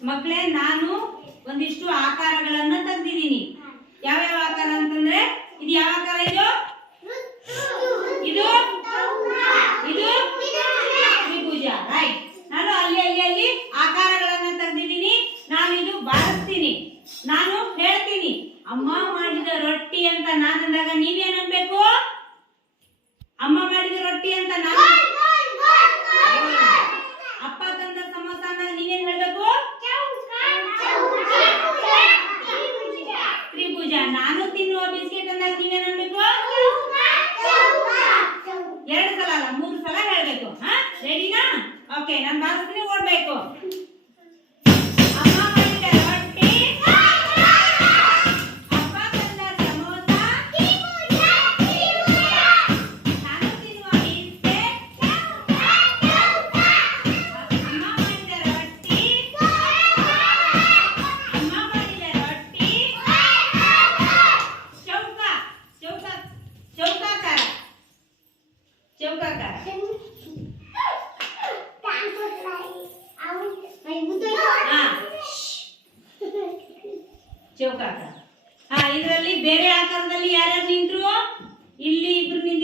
ಮಕ್ಕಳೇ ನಾನು ಒಂದಿಷ್ಟು ಆಕಾರಗಳನ್ನ ತಂದಿದ್ದೀನಿ ಯಾವ್ಯಾವ ಆಕಾರ ಅಂತಂದ್ರೆ, ಇದು ಯಾವ ಆಕಾರ ಇದು? ಇದು? ಇದು? ತ್ರಿಭುಜ ರೈಟ್ ನಾನು ಅಲ್ಲಿ ಅಲ್ಲಿ ಅಲ್ಲಿ ಆಕಾರಗಳನ್ನ ತಂದಿದ್ದೀನಿ ನಾನು ಇದು ಬಾರಿಸ್ತೀನಿ. ನಾನು ಹೇಳ್ತೀನಿ. ಅಮ್ಮ ಮಾಡಿದ ರೊಟ್ಟಿ ಅಂತ ನಾನಂದಾಗ ಅಂದಾಗ ನೀವೇನ್ ಅನ್ಬೇಕು ಅಮ್ಮ ಮಾಡಿದ ರೊಟ್ಟಿ ಅಂತ ನಾನು ಅಪ್ಪ ತಂದ ಸಮೋಸ ಅಂದಾಗ ನೀವೇನ್ ಹೇಳ್ಬೇಕು ತ್ರಿಭುಜ ನಾನು ತಿನ್ನುವ ಬಿಸ್ಕೆಟ್ ಅಂದಾಗ ನೀವೇನ್ ಅನ್ಬೇಕು? ಎರಡು ಸಲ ಅಲ್ಲ, ಮೂರು ಸಲ ಹೇಳಬೇಕು. ಹಾ ರೆಡಿನಾ ಓಕೆ ನಾನು ಬಾರಿಸ್ತೀನಿ ಚೌಕಾಕಾರ ಹಾ. ಇದರಲ್ಲಿ ಬೇರೆ ಆಕಾರದಲ್ಲಿ ಯಾರ್ಯಾರು ನಿಂತ್ರು ಇಲ್ಲಿ ಇಬ್ರು ನಿಂತಿದ್ದಾರೆ.